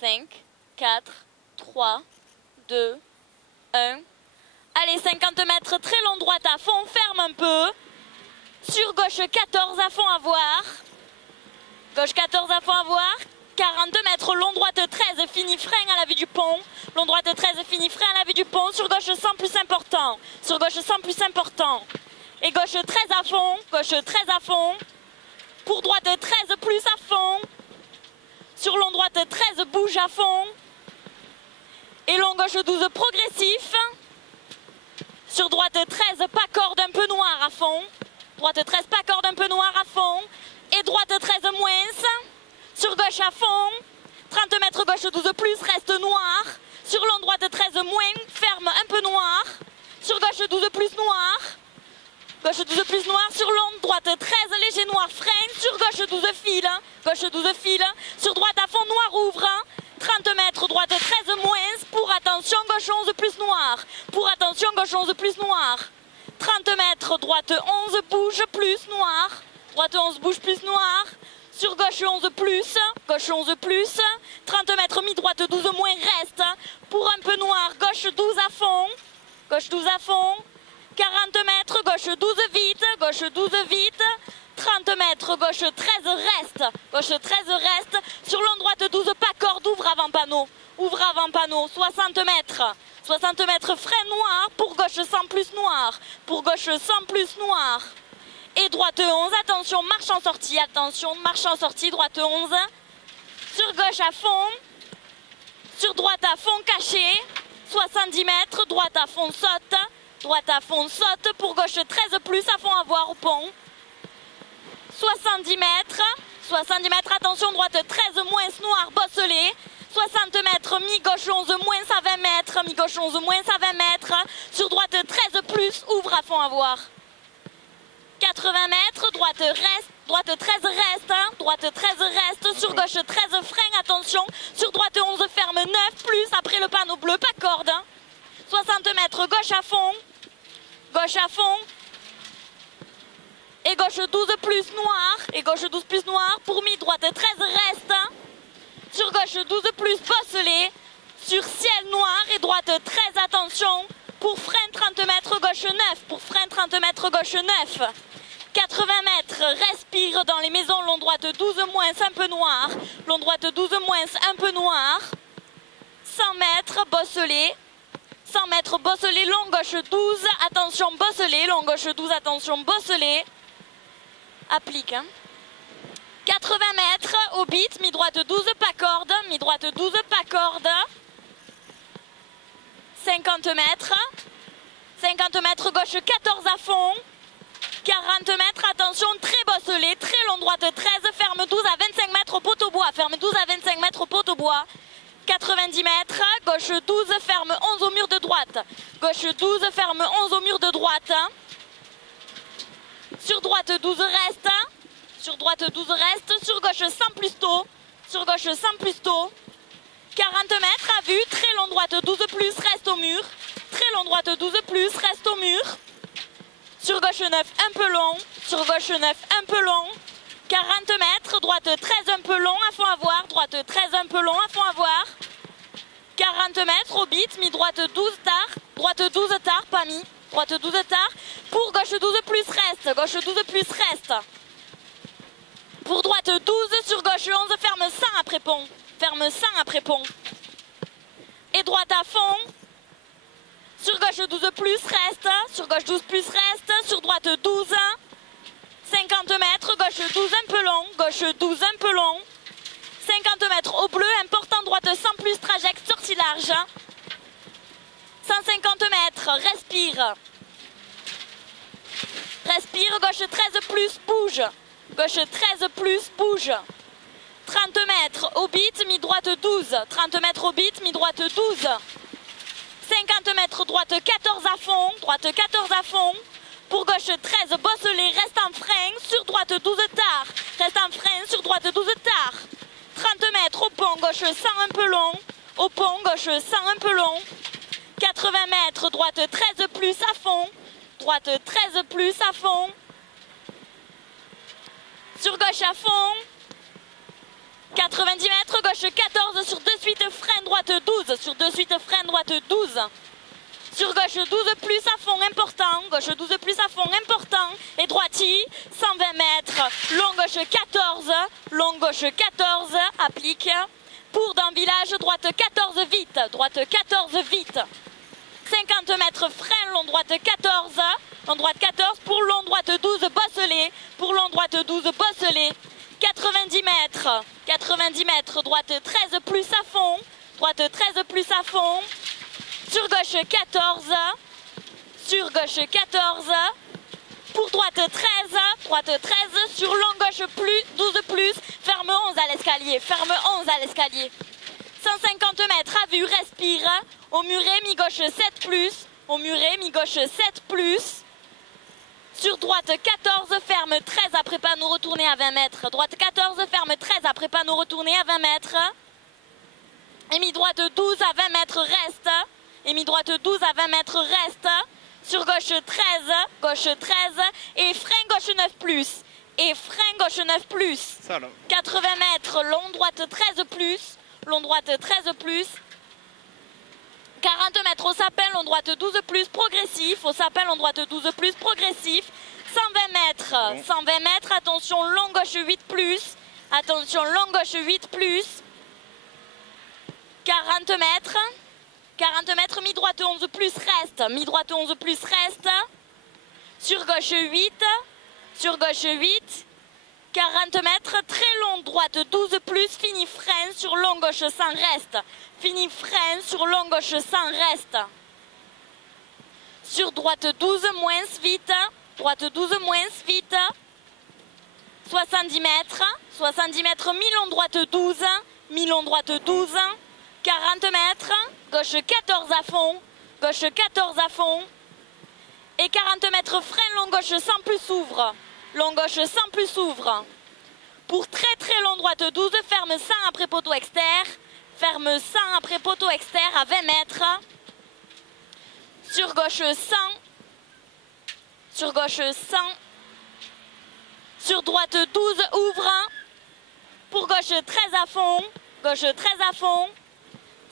5, 4, 3, 2, 1. Allez, 50 mètres, très long, droite à fond, ferme un peu. Sur gauche 14, à fond à voir. Gauche 14, à fond à voir. 42 mètres, long, droite 13, fini, frein à la vue du pont. Long, droite 13, fini, frein à la vue du pont. Sur gauche 100, plus important. Sur gauche 100, plus important. Et gauche 13 à fond. Gauche 13 à fond. Pour droite 13, plus à fond. Sur long, droite 13, bouge à fond. Et long, gauche 12, progressif. Sur droite 13, pas corde, un peu noir à fond. Droite 13, pas corde, un peu noir à fond. Et droite 13 moins. Sur gauche à fond. 30 mètres, gauche 12 plus, reste noir. Sur long, droite 13 moins, ferme, un peu noir. Sur gauche 12 plus, noir. Gauche 12 plus, noir. Sur long, droite 13, léger noir, freine. Sur gauche 12 file. Gauche 12 file. Sur droite à fond, noir, ouvre. 30 mètres, droite 13 moins. Pour attention, gauche 11 plus, noir. Pour attention, gauche 11 plus, noir. 30 mètres, droite 11, bouge, plus, noir. Droite 11, bouge, plus, noir. Sur gauche 11 plus, gauche 11 plus. 30 mètres, mi-droite 12 moins, reste. Pour un peu noir, gauche 12 à fond. Gauche 12 à fond. 40 mètres, gauche 12 vite. Gauche 12 vite. 30 mètres, gauche 13 reste. Gauche 13 reste. Sur long, droite 12, pas corde, ouvre avant panneau. Ouvre avant panneau, 60 mètres. 60 mètres, frein noir. Pour gauche 100 plus noir. Pour gauche 100 plus noir. Et droite 11, attention, marche en sortie, attention, marche en sortie, droite 11. Sur gauche à fond. Sur droite à fond, caché. 70 mètres, droite à fond, saute. Droite à fond, saute. Pour gauche 13 plus, à fond à voir au pont. 70 mètres. 70 mètres, attention, droite 13 moins, noir, bosselé. 60 mètres, mi-gauche 11 moins à 20 mètres. Mi-gauche 11 moins à 20 mètres. Sur droite 13 plus, ouvre à fond à voir. 80 mètres, droite reste, droite 13 reste, hein, droite 13 reste, sur gauche 13 frein, attention, sur droite 11 ferme 9 plus, après le panneau bleu, pas corde, hein. 60 mètres, gauche à fond, et gauche 12 plus noir, et gauche 12 plus noir, pour mi-droite 13 reste, hein. Sur gauche 12 plus bosselé, sur ciel noir et droite 13, attention, pour frein 30 mètres, gauche 9, pour frein 30 mètres, gauche 9. 80 mètres, respire dans les maisons, long droite 12 moins, un peu noir. Long droite 12 moins, un peu noir. 100 mètres, bosselé. 100 mètres, bosselé, long gauche 12, attention, bosselé. Long gauche 12, attention, bosselé. Applique. Hein. 80 mètres, au beat, mi-droite 12, pas corde. Mi-droite 12, pas corde. 50 mètres. 50 mètres, gauche 14 à fond. 40 mètres, attention, très bosselé, très long, droite 13, ferme 12 à 25 mètres au poteau bois, ferme 12 à 25 mètres au poteau bois. 90 mètres, gauche 12, ferme 11 au mur de droite. Gauche 12, ferme 11 au mur de droite. Sur droite 12 reste. Sur droite 12 reste. Sur gauche 100 plus tôt. Sur gauche 100 plus tôt. 40 mètres à vue, très long, droite 12 plus, reste au mur. Très long, droite 12 plus, reste au mur. Sur gauche 9, un peu long. Sur gauche 9, un peu long. 40 mètres, droite 13, un peu long, à fond à voir. Droite 13, un peu long, à fond à voir. 40 mètres, au beat, mi-droite 12 tard. Droite 12 tard, pas mi. Droite 12 tard. Pour gauche 12 plus, reste. Gauche 12 plus, reste. Pour droite 12, sur gauche 11, ferme 100 après pont. Ferme 100 après pont. Et droite à fond. Sur gauche 12 plus, reste. Sur gauche 12 plus, reste. Sur droite 12. 50 mètres, gauche 12, un peu long. Gauche 12, un peu long. 50 mètres au bleu, important, droite 100 plus, trajecte, sortie large. 150 mètres, respire. Respire, gauche 13 plus, bouge. Gauche 13 plus, bouge. 30 mètres au beat, mi-droite 12. 30 mètres au beat, mi-droite 12. 50 mètres, droite 14 à fond. Droite 14 à fond. Pour gauche 13, bosselé, reste en frein. Sur droite 12 tard. Reste en frein, sur droite 12 tard. 30 mètres au pont, gauche 100 un peu long. Au pont, gauche 100 un peu long. 80 mètres, droite 13 plus à fond. Droite 13 plus à fond. Sur gauche à fond. 90 mètres, gauche 14, sur de suite frein droite 12, sur de suite frein droite 12. Sur gauche 12 plus à fond, important, gauche 12 plus à fond, important, et droiti, 120 mètres, long gauche 14, long gauche 14, applique, pour dans village, droite 14 vite, droite 14 vite, 50 mètres frein, long droite 14, long droite 14, pour long droite 12 bosselé, pour long droite 12 bosselé, 90 mètres, droite 13 plus à fond, droite 13 plus à fond, sur gauche 14, sur gauche 14, pour droite 13, sur long gauche plus, 12 plus, ferme 11 à l'escalier, ferme 11 à l'escalier. 150 mètres à vue, respire, au muret, mi-gauche 7 plus, au muret, mi-gauche 7 plus, sur droite 14, ferme 13 après pas nous retourner à 20 mètres, droite 14, ferme 13 après pas nous retourner à 20 mètres, et mi-droite 12 à 20 mètres, reste, et mi-droite 12 à 20 mètres, reste, sur gauche 13, et frein gauche 9 plus, et frein gauche 9 plus, 80 mètres, long droite 13 plus, long droite 13 plus, 40 mètres au sapin, long droite 12 plus, progressif, au sapin, long droite 12 plus, progressif, 120 mètres, attention, long gauche 8 plus, attention, long gauche 8 plus, 40 mètres, mi-droite 11 plus, reste, mi-droite 11 plus, reste, sur gauche 8, 40 mètres, très long, droite 12 plus, fini frein, sur long gauche 100, reste, fini frein, sur long gauche 100, reste, sur droite 12 moins vite, droite 12 moins vite, 70 mètres, mi-long droite 12, mi-long droite 12, 40 mètres, gauche 14 à fond, gauche 14 à fond, et 40 mètres frein, long gauche 100 plus ouvre, long gauche 100 plus ouvre. Pour très très long droite 12, ferme 100 après poteau externe, ferme 100 après poteau externe à 20 mètres, sur gauche 100, sur gauche 100, sur droite 12 ouvre, pour gauche 13 à fond, gauche 13 à fond,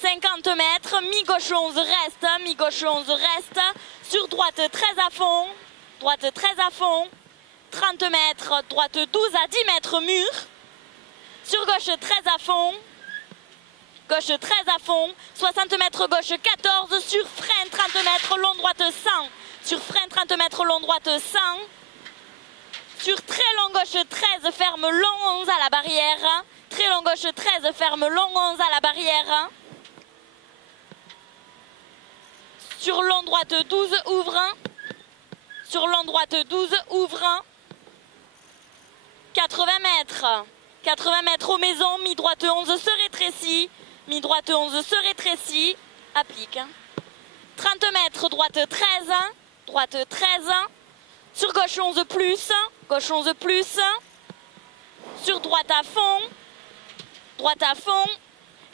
50 mètres, mi-gauche 11 reste, mi-gauche 11 reste, sur droite 13 à fond, droite 13 à fond, 30 mètres, droite 12 à 10 mètres mur, sur gauche 13 à fond, gauche 13 à fond, 60 mètres gauche 14, sur frein 30 mètres, long droite 100, sur frein 30 mètres, long droite 100, sur très long gauche 13, ferme long 11 à la barrière, très long gauche 13, ferme long 11 à la barrière, sur long droite 12, ouvre, sur long droite 12, ouvre, 80 mètres aux maisons, mi-droite 11 se rétrécit, mi-droite 11 se rétrécit, applique. 30 mètres, droite 13, sur gauche 11 plus, sur droite à fond,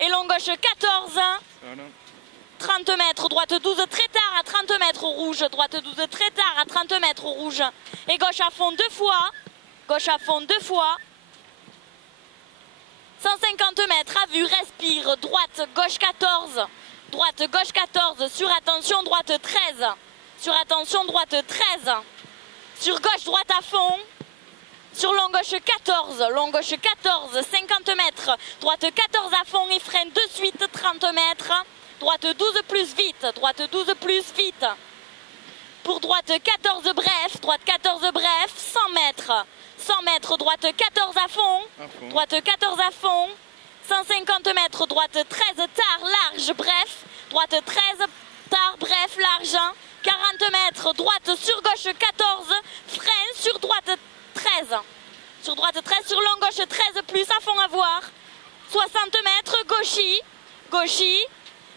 et long gauche 14, 30 mètres, droite 12 très tard à 30 mètres au rouge, droite 12 très tard à 30 mètres au rouge, et gauche à fond 2 fois, gauche à fond 2 fois, 150 mètres à vue, respire, droite gauche 14, sur attention droite 13, sur attention droite 13, sur gauche droite à fond, sur long gauche 14, 50 mètres, droite 14 à fond et freine de suite 30 mètres, droite 12 plus vite, pour droite 14 bref, 100 mètres, droite 14 à fond, 150 mètres, droite 13 tard, large, bref, droite 13 tard, bref, large, 40 mètres, droite sur gauche 14, frein sur droite 13, sur long gauche 13 plus à fond à voir, 60 mètres, gauchis,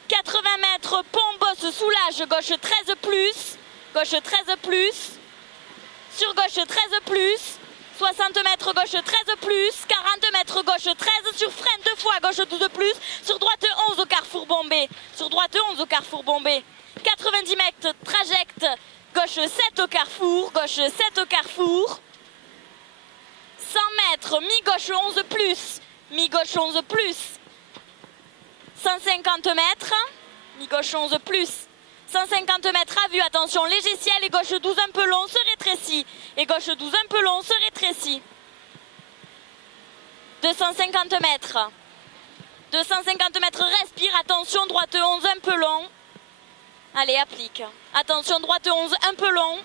80 mètres, pont bosse soulage, gauche 13 plus, sur gauche 13 plus, 60 mètres gauche 13 plus, 40 mètres gauche 13, sur frein 2 fois gauche 12 plus, sur droite 11 au carrefour bombé, 90 mètres trajecte, gauche 7 au carrefour, 100 mètres, mi-gauche 11 plus, mi-gauche 11 plus, 150 mètres, mi-gauche 11 plus, 150 mètres à vue, attention, léger ciel et gauche 12 un peu long, se rétrécit, et gauche 12 un peu long, se rétrécit. 250 mètres, 250 mètres, respire, attention, droite 11 un peu long, allez, applique, attention, droite 11 un peu long,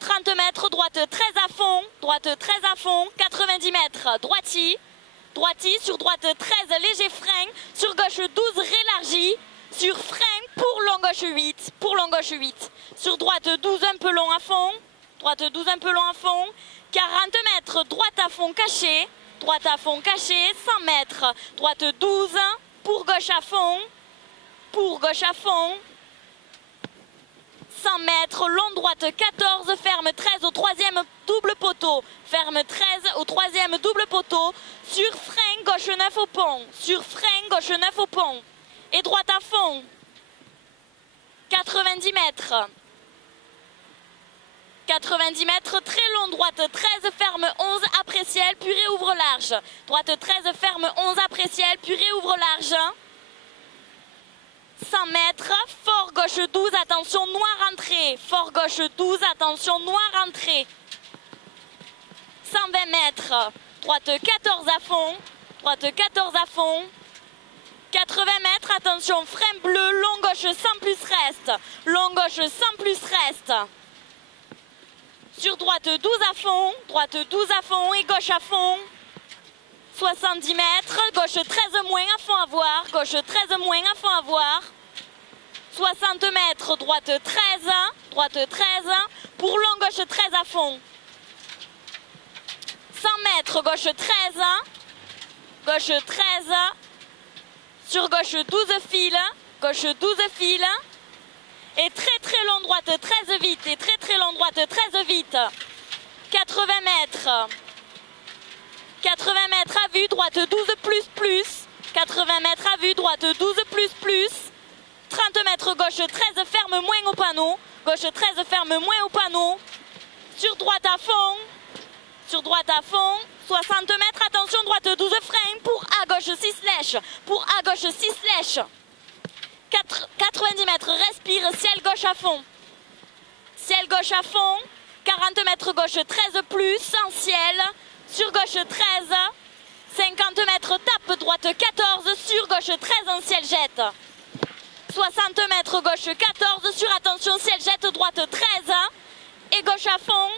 30 mètres, droite 13 à fond, droite 13 à fond, 90 mètres, droiti, droiti, sur droite 13, léger frein, sur gauche 12, rélargi, sur frein pour long gauche 8, pour long gauche 8, sur droite 12 un peu long à fond, droite 12 un peu long à fond, 40 mètres, droite à fond caché, 100 mètres, droite 12, pour gauche à fond, 100 mètres, long droite 14, ferme 13 au troisième double poteau, ferme 13 au troisième double poteau, sur frein gauche 9 au pont, sur frein gauche 9 au pont, et droite à fond, 90 mètres, 90 mètres, très long, droite 13, ferme 11 après ciel, puis réouvre large, droite 13, ferme 11 après ciel, puis réouvre large, 100 mètres, fort gauche 12, attention, noir entrée, fort gauche 12, attention, noir entrée, 120 mètres, droite 14 à fond, droite 14 à fond, 80 mètres, attention, frein bleu, long gauche 100 plus reste, long gauche 100 plus reste, sur droite 12 à fond, droite 12 à fond et gauche à fond, 70 mètres, gauche 13 moins à fond à voir, gauche 13 moins à fond à voir, 60 mètres, droite 13, pour long gauche 13 à fond, 100 mètres, gauche 13, sur gauche 12 fil, et très long droite 13 vite, et très long droite 13 vite, 80 mètres, 80 mètres à vue, droite 12 plus, 80 mètres à vue, droite 12 plus, 30 mètres gauche 13, ferme moins au panneau, gauche 13, ferme moins au panneau, sur droite à fond, 60 mètres, attention, droite 12 frein, pour à gauche 6 lèches, 90 mètres, respire, ciel gauche à fond, 40 mètres gauche 13 plus, en ciel, sur gauche 13, 50 mètres, tape droite 14, sur gauche 13, en ciel jette, 60 mètres gauche 14, sur attention, ciel jette, droite 13, et gauche à fond,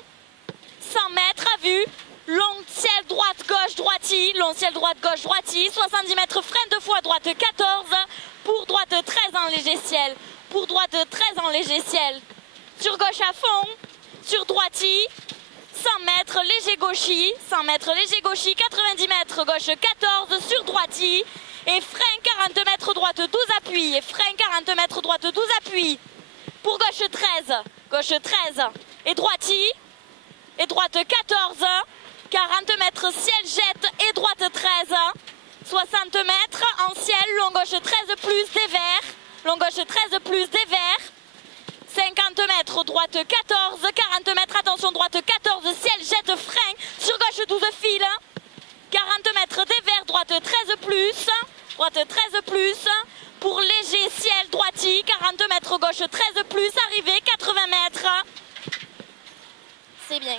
100 mètres à vue, long ciel droite gauche droiti, long ciel droite gauche droiti, 70 mètres, frein 2 fois droite 14, pour droite 13 en léger ciel, sur gauche à fond, sur droiti, 100 mètres, léger gauchi, 90 mètres, gauche 14, sur droiti, et frein 40 mètres, droite 12 appuis, pour gauche 13, et droiti, et droite 14, 40 mètres, ciel jette, et droite 13, 60 mètres, en ciel, long gauche 13 plus des verts, 50 mètres, droite 14, 40 mètres, attention, droite 14, ciel jette, frein, sur gauche 12 fil, 40 mètres des verts, droite 13 plus, pour léger ciel droiti, 40 mètres, gauche 13 plus, arrivé, 80 mètres, c'est bien.